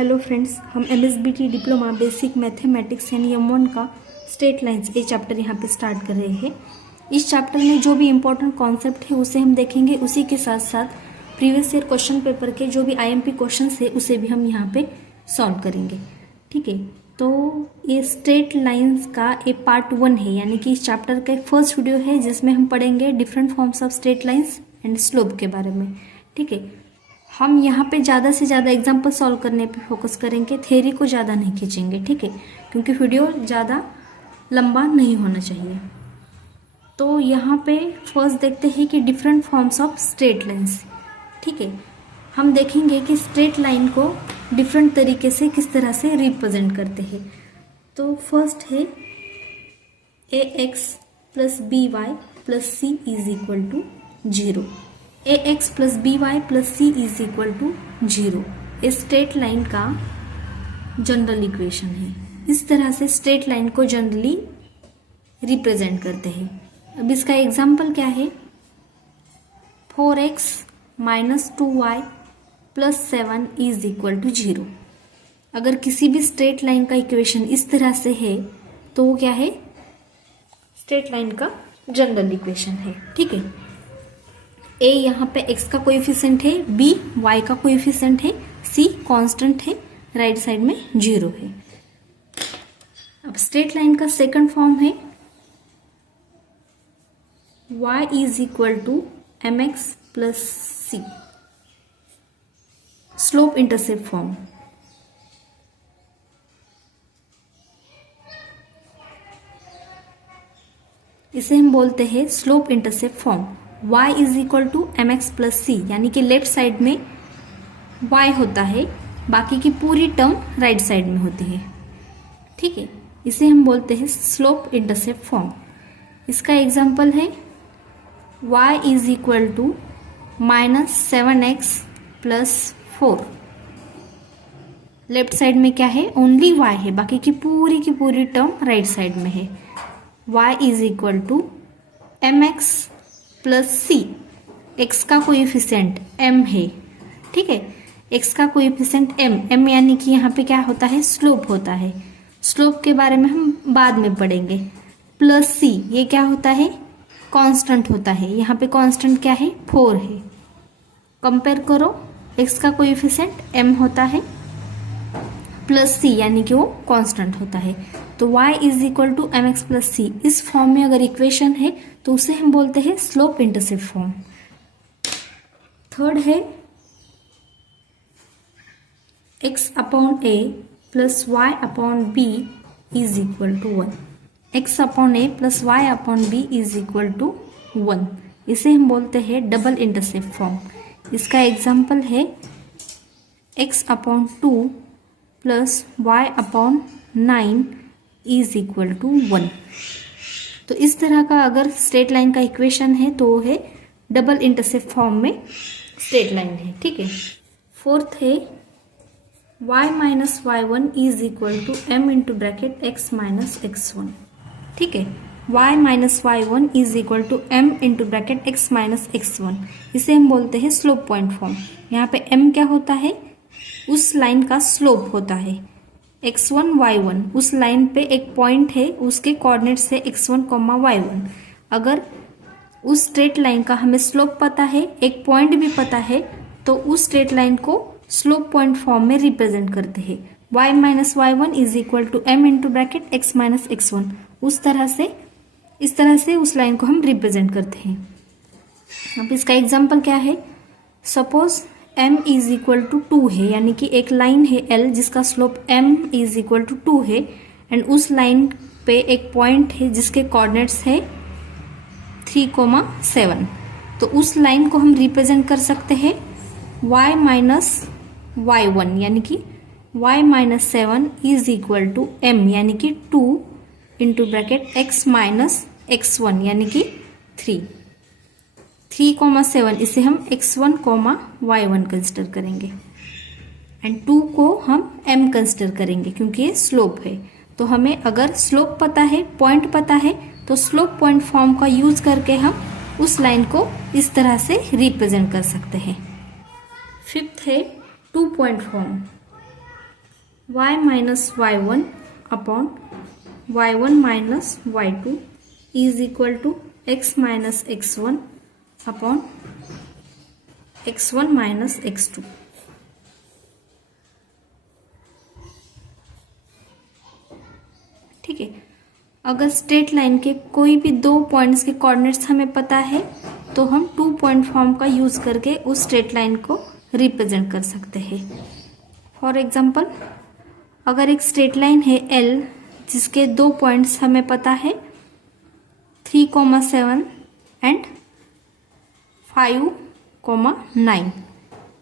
Hello friends, हम MSBT diploma basic mathematics यानी M1 का स्ट्रेट लाइंस ये चैप्टर यहाँ पे स्टार्ट कर रहे हैं। इस चैप्टर में जो भी इम्पोर्टेंट कॉन्सेप्ट है उसे हम देखेंगे, उसी के साथ साथ प्रीवियस ईयर क्वेश्चन पेपर के जो भी IMP क्वेश्चन है उसे भी हम यहाँ पे सॉल्व करेंगे। ठीक है, तो ये स्ट्रेट लाइंस का ये पार्ट 1 है, यानी कि इस चैप्टर का फर्स्ट वीडियो है जिसमें हम पढ़ेंगे different forms of straight lines and slope के बारे में। ठीक है, हम यहाँ पे ज़्यादा से ज़्यादा एग्जाम्पल सॉल्व करने पे फोकस करेंगे, थ्योरी को ज़्यादा नहीं खींचेंगे। ठीक है, क्योंकि वीडियो ज़्यादा लंबा नहीं होना चाहिए। तो यहाँ पे फर्स्ट देखते हैं कि different forms of straight lines. ठीक है, हम देखेंगे कि स्ट्रेट लाइन को डिफरेंट तरीके से किस तरह से रिप्रेजेंट करते हैं। तो फर्स्ट है ax plus by plus c is equal to 0। ax plus by plus c is equal to 0 ये स्ट्रेट लाइन का जनरल इक्वेशन है। इस तरह से स्ट्रेट लाइन को जनरली रिप्रेजेंट करते हैं। अब इसका एग्जाम्पल क्या है, 4x minus 2y plus 7 is equal to 0। अगर किसी भी स्ट्रेट लाइन का इक्वेशन इस तरह से है तो वो क्या है, स्ट्रेट लाइन का जनरल इक्वेशन है। ठीक है, a यहाँ पे x का कोएफिशिएंट है, b y का कोएफिशिएंट है, c कांस्टेंट है, राइट साइड में 0 है। अब स्ट्रेट लाइन का सेकंड फॉर्म है y is equal to mx plus c, slope intercept form. इसे हम बोलते हैं slope intercept form. y is equal to m x plus c, यानी कि लेफ्ट साइड में y होता है, बाकी की पूरी टर्म राइट साइड में होती है। ठीक है, इसे हम बोलते हैं स्लोप इंटरसेप्ट फॉर्म। इसका एग्जांपल है y is equal to minus 7x plus 4। Left side में क्या है, ओनली y है, बाकी की पूरी टर्म राइट साइड में है। y is equal to m x plus c, x का कोएफिशिएंट m है। ठीक है, x का कोएफिशिएंट m यानी कि यहाँ पे क्या होता है, स्लोप होता है। स्लोप के बारे में हम बाद में पढ़ेंगे। प्लस c ये क्या होता है, कांस्टेंट होता है। यहाँ पे कांस्टेंट क्या है, 4 है। कंपेयर करो, x का कोएफिशिएंट m होता है प्लस c यानी कि वो कांस्टेंट होता है। तो y is equal to m x plus c, इस फॉर्म में अगर इक्वेशन है तो उसे हम बोलते हैं स्लोप इंटरसेप्ट फॉर्म। थर्ड है x upon a plus y upon b is equal to 1। x upon a plus y upon b is equal to 1, इसे हम बोलते हैं डबल इंटरसेप्ट फॉर्म। इसका एग्जाम्पल है x upon 2 plus y upon 9 is equal to 1। तो इस तरह का अगर स्ट्रेट लाइन का इक्वेशन है तो वो है डबल इंटरसेप्ट फॉर्म में स्ट्रेट लाइन है। ठीक है, फोर्थ है y minus y1 is equal to m into bracket x minus x1। ठीक है, y minus y1 is equal to m into bracket x minus x1, इसे हम बोलते हैं स्लोप पॉइंट फॉर्म। यहाँ पे m क्या होता है, उस लाइन का स्लोप होता है। x1 y1 उस लाइन पे एक पॉइंट है, उसके कोऑर्डिनेट्स है x1 y1। अगर उस स्ट्रेट लाइन का हमें स्लोप पता है, एक पॉइंट भी पता है, तो उस स्ट्रेट लाइन को स्लोप पॉइंट फॉर्म में रिप्रेजेंट करते हैं। y minus y1 is equal to m into bracket x minus x1, इस तरह से उस लाइन को हम रिप्रेजेंट करते हैं। अब इसका एग्जाम्पल क्या है, suppose m is equal to 2 है, यानी कि एक लाइन है l जिसका slope m is equal to 2 है, एंड उस लाइन पे एक पॉइंट है जिसके कोऑर्डिनेट्स है 3,7। तो उस लाइन को हम रिप्रेजेंट कर सकते हैं y माइनस y1, यानी कि y minus 7 is equal to m, यानी कि 2 into bracket x minus x1 यानी कि 3,7, इसे हम x1, y1 कंसिडर करेंगे, एंड 2 को हम m कंसिडर करेंगे क्योंकि ये स्लोप है। तो हमें अगर स्लोप पता है, पॉइंट पता है, तो स्लोप पॉइंट फॉर्म का यूज करके हम उस लाइन को इस तरह से रिप्रेजेंट कर सकते हैं। फिफ्थ है 2 point form. y minus y1 upon y1 minus y2 is equal to x minus x1 upon x1 minus x2। ठीक है, अगर स्ट्रेट लाइन के कोई भी 2 पॉइंट्स के कोऑर्डिनेट्स हमें पता है तो हम 2 पॉइंट फॉर्म का यूज करके उस स्ट्रेट लाइन को रिप्रेजेंट कर सकते हैं। फॉर एग्जांपल, अगर एक स्ट्रेट लाइन है L जिसके 2 पॉइंट्स हमें पता है 3,7 एंड 5,9।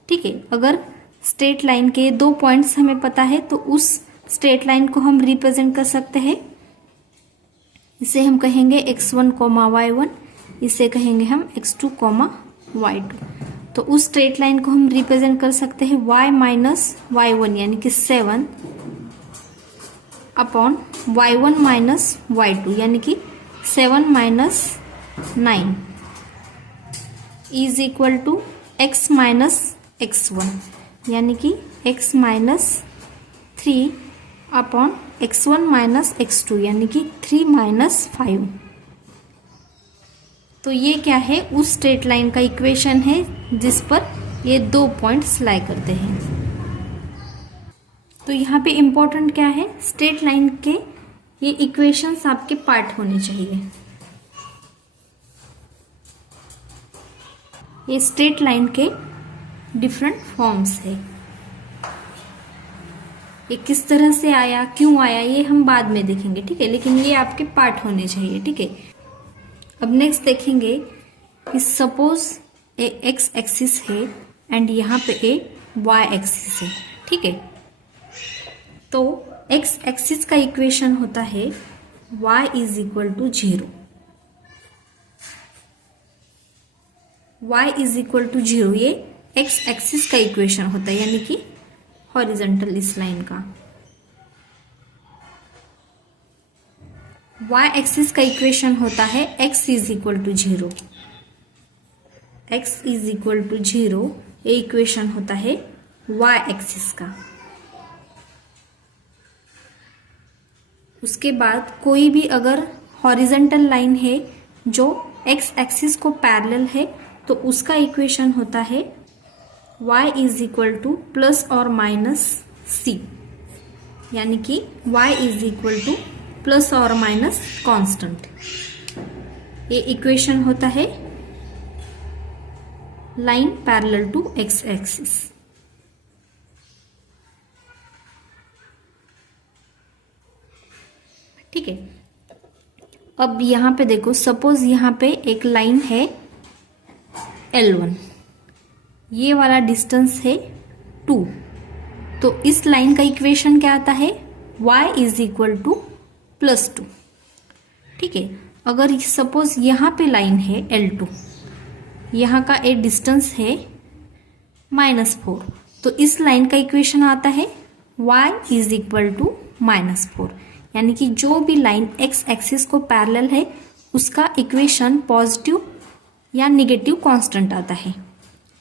ठीक है, अगर स्ट्रेट लाइन के 2 पॉइंट्स हमें पता है तो उस स्ट्रेट लाइन को हम रिप्रेजेंट कर सकते हैं। इसे हम कहेंगे x1, y1, इसे कहेंगे हम x2, y2। तो उस स्ट्रेट लाइन को हम रिप्रेजेंट कर सकते हैं y माइनस y1 यानी कि 7 अपॉन y1 माइनस y2 यानी कि 7 minus 9 is equal to x minus x1 यानी कि x minus 3 upon x1 minus x2 यानी कि 3 माइनस 5। तो ये क्या है, उस स्ट्रेट लाइन का इक्वेशन है जिस पर ये 2 पॉइंट्स लाई करते हैं। तो यहाँ पे इम्पोर्टेंट क्या है, स्ट्रेट लाइन के ये इक्वेशंस आपके पार्ट होने चाहिए। ये स्ट्रेट लाइन के डिफरेंट फॉर्म्स है। ये किस तरह से आया, क्यों आया, ये हम बाद में देखेंगे। ठीक है, लेकिन ये आपके पार्ट होने चाहिए। ठीक है, अब नेक्स्ट देखेंगे कि सपोज ए एक्स एक्सिस है एंड यहाँ पे ए वाई एक्सिस है। ठीक है, तो एक्स एक्सिस का इक्वेशन होता है y is equal to 0। y is equal to 0 ये एक्स एक्सिस का इक्वेशन होता है, यानी कि हॉरिजॉन्टल इस लाइन का। y एक्सिस का इक्वेशन होता है x is equal to 0। x is equal to 0 ये इक्वेशन होता है y एक्सिस का। उसके बाद कोई भी अगर हॉरिजॉन्टल लाइन है जो x एक्सिस को पैरेलल है तो उसका इक्वेशन होता है y is equal to plus और माइनस c, यानी कि y is equal to plus और माइनस कांस्टेंट। ये इक्वेशन होता है line parallel to x axis. ठीक है, अब यहां पे देखो, सपोज यहां पे एक लाइन है L1, ये वाला डिस्टेंस है 2। तो इस लाइन का इक्वेशन क्या आता है, y is equal to plus 2। ठीक है, अगर सपोज यहाँ पे लाइन है L2, यहाँ का एक डिस्टेंस है -4, तो इस लाइन का इक्वेशन आता है y इज इक्वल टू -4, यानी कि जो भी लाइन x एक्सिस को पैरेलल है उसका इक्वेशन पॉजिटिव या निगेटिव कांस्टेंट आता है,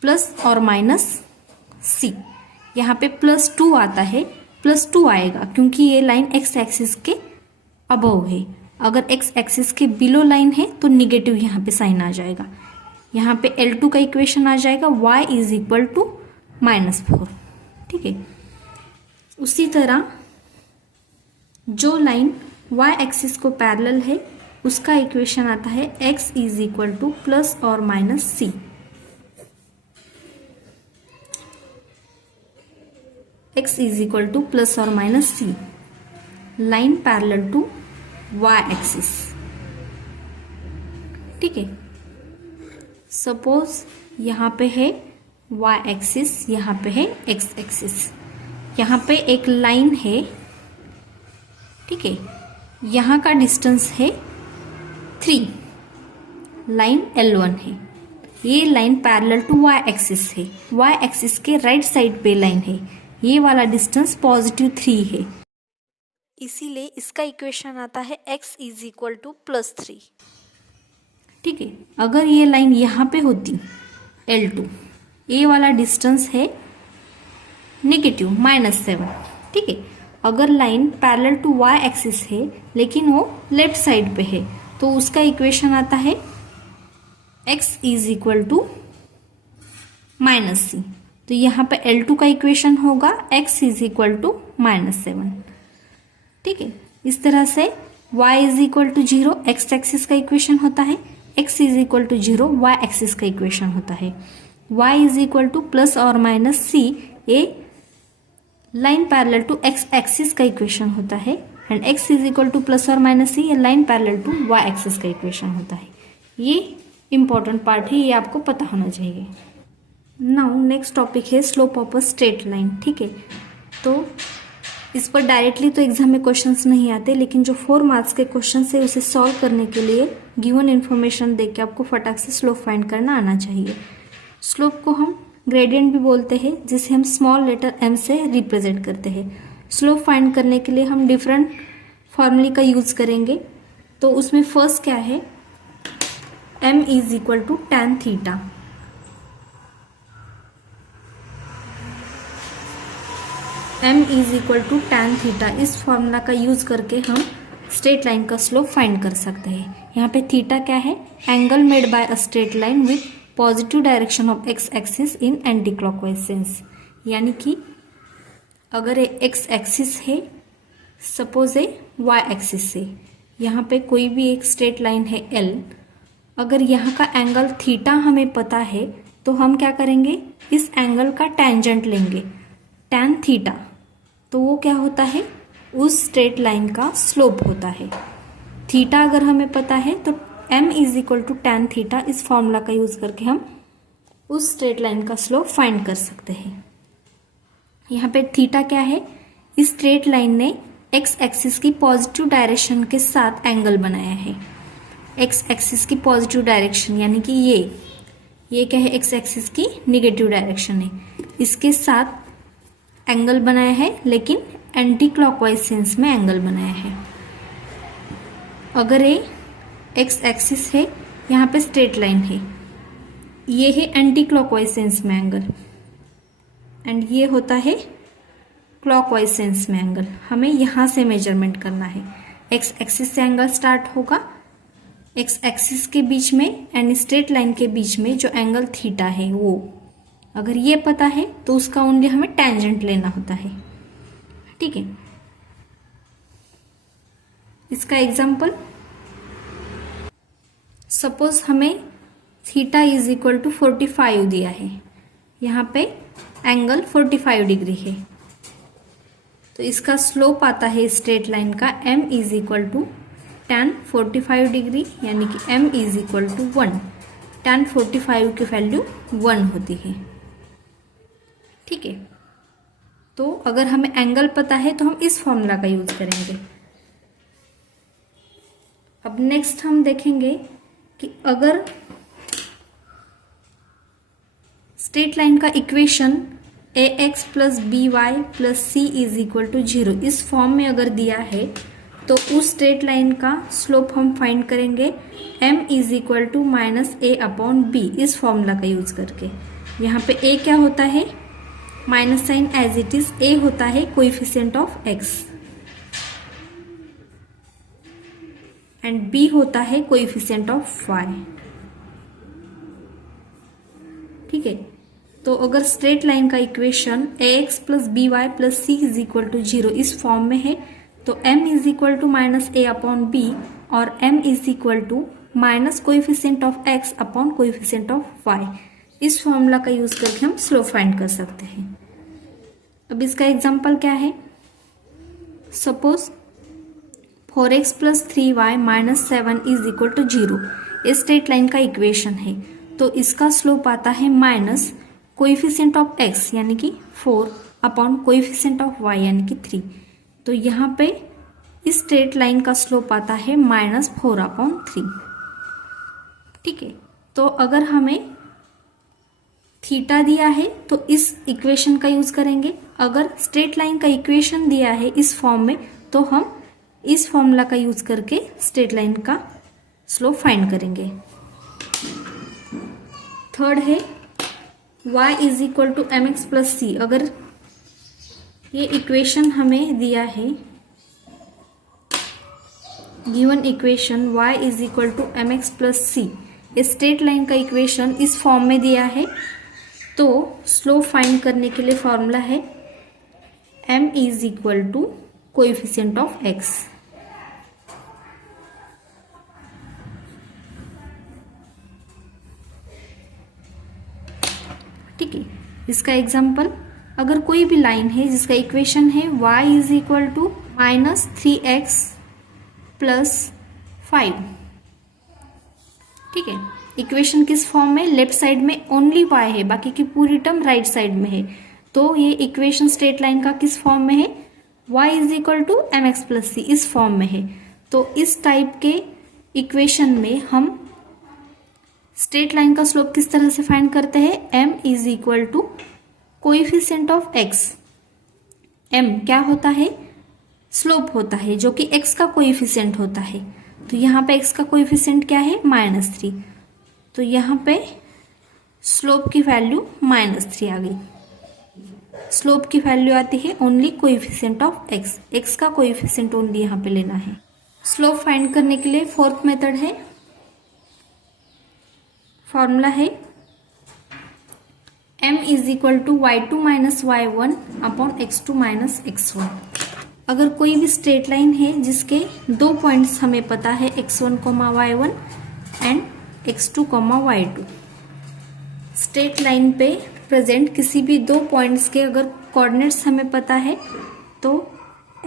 प्लस और माइनस c। यहाँ पे +2 आता है, +2 आएगा क्योंकि ये लाइन x एक्सिस के अबव है। अगर x एक्सिस के बिलो लाइन है तो निगेटिव यहाँ पे साइन आ जाएगा। यहाँ पे L2 का इक्वेशन आ जाएगा y इज इक्वल टू -4। ठीक है, उसी तरह जो लाइन y एक्सिस को पैरेलल है उसका इक्वेशन आता है x is equal to plus और minus c। x is equal to plus और minus c, line parallel to y axis. ठीक है, सपोज यहाँ पे है y एक्सिस, यहाँ पे है x एक्सिस, यहाँ पे एक लाइन है। ठीक है, यहाँ का डिस्टेंस है 3, लाइन L1 है। ये line parallel to y axis है, y एक्सिस के राइट साइड पे लाइन है। ये वाला डिस्टेंस +3 है, इसीलिए इसका इक्वेशन आता है x इज इक्वल टू +3। ठीक है, अगर ये लाइन यहाँ पे होती L2, ये वाला डिस्टेंस है नेगेटिव -7। ठीक है, अगर line parallel to y axis है लेकिन वो लेफ्ट साइड पे है तो उसका इक्वेशन आता है x is equal to -c। तो यहाँ पे L2 का इक्वेशन होगा x इज इक्वल टू -7। ठीक है, इस तरह से y is equal to 0 x axis का इक्वेशन होता है, x is equal to 0 y axis का इक्वेशन होता है, y is equal to plus और माइनस c ये line parallel to x axis का इक्वेशन होता है, and x is equal to plus और माइनस c ये line parallel to y axis का इक्वेशन होता है। ये इंपॉर्टेंट पार्ट है, ये आपको पता होना चाहिए। नाउ नेक्स्ट टॉपिक है slope of a straight line. ठीक है, तो इस पर डायरेक्टली तो एग्जाम में क्वेश्चंस नहीं आते, लेकिन जो 4 मार्क्स के क्वेश्चन है उसे सॉल्व करने के लिए गिवन इन्फॉर्मेशन देख के आपको फटाक से स्लोप फाइंड करना आना चाहिए। स्लोप को हम ग्रेडियंट भी बोलते हैं, जिसे हम स्मॉल लेटर m से रिप्रेजेंट करते हैं। स्लोप फाइंड करने के लिए हम डिफरेंट फॉर्मूले का यूज करेंगे। तो उसमें फर्स्ट क्या है, m is equal to tan theta. m is equal to tan theta, इस फॉर्मूला का यूज करके हम स्ट्रेट लाइन का स्लोप फाइंड कर सकते हैं। यहाँ पे थीटा क्या है, angle made by a straight line with positive direction of x axis in anti clockwise sense. यानी कि अगर एक्स एक्सिस है, सपोज ए वाई एक्सिस है, यहाँ पे कोई भी एक स्ट्रेट लाइन है L, अगर यहाँ का एंगल थीटा हमें पता है तो हम क्या करेंगे, इस एंगल का टेंजेंट लेंगे tan थीटा, तो वो क्या होता है, उस स्ट्रेट लाइन का स्लोप होता है। थीटा अगर हमें पता है तो m is equal to tan theta, इस फॉर्मूला का यूज करके हम उस स्ट्रेट लाइन का स्लोप फाइंड कर सकते हैं। यहाँ पे थीटा क्या है, इस स्ट्रेट लाइन ने x एक्सिस की पॉजिटिव डायरेक्शन के साथ एंगल बनाया है। x एक्सिस की पॉजिटिव डायरेक्शन यानी कि ये क्या है, x एक्सिस की निगेटिव डायरेक्शन है, इसके साथ एंगल बनाया है, लेकिन एंटी क्लॉकवाइज सेंस में एंगल बनाया है। अगर ये एक्स एक्सिस है, यहाँ पे स्ट्रेट लाइन है, ये है एंटी क्लॉकवाइज सेंस में एंगल, एंड ये होता है क्लॉकवाइज सेंस में एंगल। हमें यहाँ से मेजरमेंट करना है। एक्स एक्सिस से एंगल स्टार्ट होगा, एक्स एक्सिस के बीच में एंड स्ट्रेट लाइन के बीच में जो एंगल थीटा है वो अगर ये पता है तो उसका ओनली हमें टेंजेंट लेना होता है। ठीक है, इसका एग्जांपल, सपोज हमें थीटा इज इक्वल टू 45 दिया है, यहाँ पे एंगल 45 डिग्री है, तो इसका स्लोप आता है स्ट्रेट लाइन का m is equal to tan 45 degree, यानी कि m is equal to 1। tan 45 की वैल्यू 1 होती है। ठीक है, तो अगर हमें एंगल पता है तो हम इस फॉर्मूला का यूज करेंगे। अब नेक्स्ट हम देखेंगे कि अगर स्ट्रेट लाइन का equation ax plus b y plus c is equal to 0 इस फॉर्म में अगर दिया है तो उस स्ट्रेट लाइन का स्लोप हम फाइंड करेंगे m is equal to minus a upon b, इस फॉर्मूला का यूज करके। यहाँ पे a क्या होता है, minus sign as it is, a होता है coefficient of x and b होता है कोएफिशिएंट ऑफ y। ठीक है, तो अगर स्ट्रेट लाइन का equation ax plus b y plus c is equal to 0 इस फॉर्म में है तो m is equal to minus a upon b और m is equal to minus coefficient of x upon coefficient of y, इस formula का use करके हम slope find कर सकते हैं। अब इसका एग्जांपल क्या है, suppose 4x plus 3y minus 7 is equal to 0, इस स्ट्रेट लाइन का इक्वेशन है, तो इसका स्लोप आता है माइनस कोएफिशिएंट ऑफ x यानी कि 4 अपॉन कोएफिशिएंट ऑफ y यानी कि 3। तो यहाँ पे इस स्ट्रेट लाइन का स्लोप आता है माइनस 4 अपॉन 3। ठीक है, तो अगर हमें थीटा दिया है तो इस इक्वेशन का यूज करेंगे। अगर स्ट्रेट लाइन का इक्वेशन दिया है इस फॉर्म में तो हम इस फॉर्मूला का यूज करके स्ट्रेट लाइन का स्लोप फाइंड करेंगे। थर्ड है y is equal to m x plus c. अगर ये इक्वेशन हमें दिया है, given equation y is equal to m x plus c, straight line का इक्वेशन इस फॉर्म में दिया है। तो स्लोप फाइंड करने के लिए फॉर्मूला है m is equal to coefficient of x। ठीक है, इसका एग्जाम्पल, अगर कोई भी लाइन है जिसका इक्वेशन है y is equal to -3x plus 5। ठीक है, इक्वेशन किस फॉर्म में, लेफ्ट साइड में ओनली y है, बाकी की पूरी टर्म राइट साइड में है। तो ये इक्वेशन स्ट्रेट लाइन का किस फॉर्म में है, y is equal to m x plus c, इस फॉर्म में है। तो इस टाइप के इक्वेशन में हम स्ट्रेट लाइन का स्लोप किस तरह से फाइंड करते हैं, m is equal to coefficient of x। m क्या होता है, स्लोप होता है, जो कि x का कोएफिशिएंट होता है। तो यहाँ पे x का कोएफिशिएंट क्या है, -3। तो यहाँ पे स्लोप की वैल्यू -3 आ गई। स्लोप की वैल्यू आती है only coefficient of x, x का कोएफिशिएंट ओनली यहाँ पे लेना है। स्लोप फाइंड करने के लिए फोर्थ मेथड है, फॉर्मूला है m is equal to y2 minus y1 upon x2 minus x1। अगर कोई भी स्ट्रेट लाइन है जिसके दो पॉइंट्स हमें पता है x1, y1 and x2, y2, straight line पे प्रेजेंट किसी भी दो पॉइंट्स के अगर कोऑर्डिनेट्स हमें पता है तो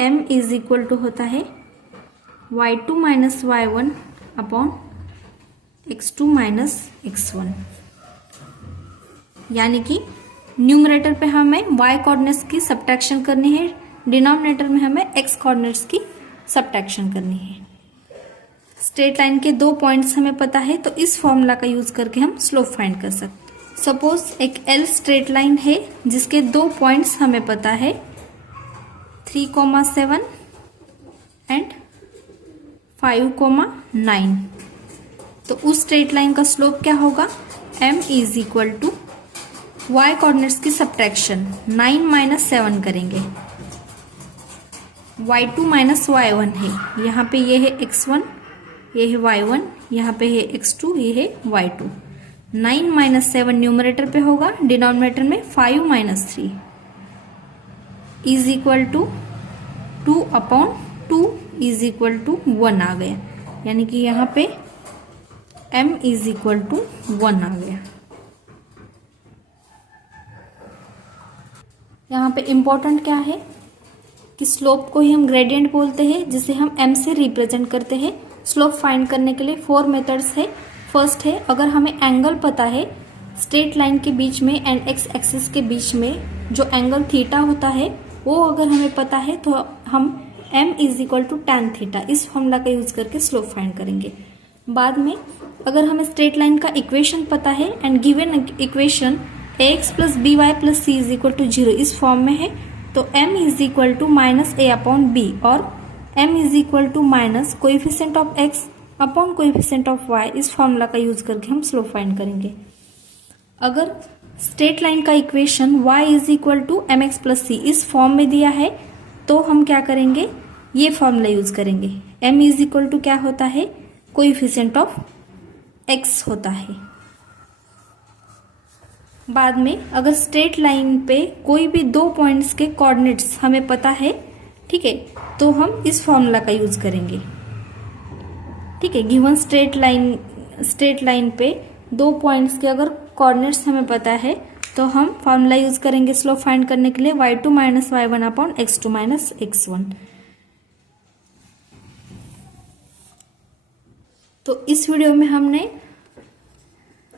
m इज इक्वल टू होता है y2 minus y1 upon x2 minus x1। यानी कि न्यूमरेटर पे हमें y कोऑर्डिनेट्स की सब्ट्रैक्शन करनी है, डिनोमिनेटर में हमें x कोऑर्डिनेट्स की सब्ट्रैक्शन करनी है। स्ट्रेट लाइन के दो पॉइंट्स हमें पता है, तो इस फॉर्मूला का यूज करके हम स्लोप फाइंड कर सकते हैं। सपोज एक L स्ट्रेट लाइन है जिसके दो पॉइंट्स हमें पता है 3,7 एंड 5,9। तो उस स्ट्रेट लाइन का स्लोप क्या होगा, m is equal to y coordinates की सब्ट्रैक्शन 9 माइनस 7 करेंगे, y2 माइनस y1 है, यहाँ पे ये है x1, ये है y1, यहाँ पे है x2, ये है y2। 9 माइनस 7 न्यूमरेटर पे होगा, डिनोमिनेटर में 5 minus 3 is equal to 2 upon 2 is equal to 1 आ गया। यानी कि यहाँ पे m इज इक्वल टू 1 आ गया। यहाँ पे इम्पोर्टेंट क्या है कि स्लोप को ही हम ग्रेडियंट बोलते हैं, जिसे हम m से रिप्रेजेंट करते हैं। स्लोप फाइंड करने के लिए 4 मेथड्स है। फर्स्ट है, अगर हमें एंगल पता है स्ट्रेट लाइन के बीच में एंड x एक्सिस के बीच में जो एंगल थीटा होता है वो अगर हमें पता है तो हम m is equal to tan theta इस फॉर्मूला का यूज करके स्लोप फाइंड करेंगे। बाद में अगर हमें स्ट्रेट लाइन का इक्वेशन पता है and given equation ax plus b y plus c is equal to 0 इस फॉर्म में है, तो m is equal to minus a upon b और m is equal to minus coefficient of x upon coefficient of y इस formula का use करके हम slope find करेंगे। अगर स्ट्रेट लाइन का equation y is equal to m x plus c इस form में दिया है तो हम क्या करेंगे, ये फॉर्मूला यूज करेंगे। m इज इक्वल टू क्या होता है, कोएफिशिएंट ऑफ x होता है। बाद में अगर स्ट्रेट लाइन पे कोई भी दो पॉइंट्स के कोऑर्डिनेट्स हमें पता है, ठीक है, तो हम इस फॉर्मूला का यूज करेंगे। ठीक है, गिवन स्ट्रेट लाइन पे दो पॉइंट्स के अगर कोऑर्डिनेट्स हमें पता है तो हम फॉर्मूला यूज करेंगे स्लोप फाइंड करने के लिए y2 minus y1 upon x2 minus x1। तो इस वीडियो में हमने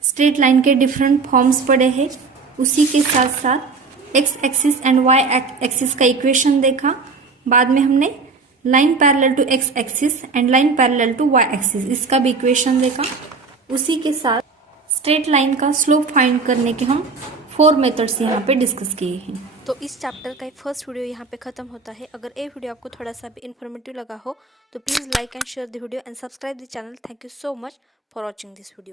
स्ट्रेट लाइन के डिफरेंट फॉर्म्स पढ़े हैं, उसी के साथ साथ x axis and y axis का इक्वेशन देखा। बाद में हमने line parallel to x axis and line parallel to y axis इसका भी इक्वेशन देखा। उसी के साथ स्ट्रेट लाइन का स्लोप फाइंड करने के हम 4 मेथड्स यहाँ पे डिस्कस किए हैं। तो इस चैप्टर का फर्स्ट वीडियो यहाँ पे खत्म होता है। अगर ये वीडियो आपको थोड़ा सा भी इन्फॉर्मेटिव लगा हो तो please like and share the video and subscribe the channel. Thank you so much for watching this video.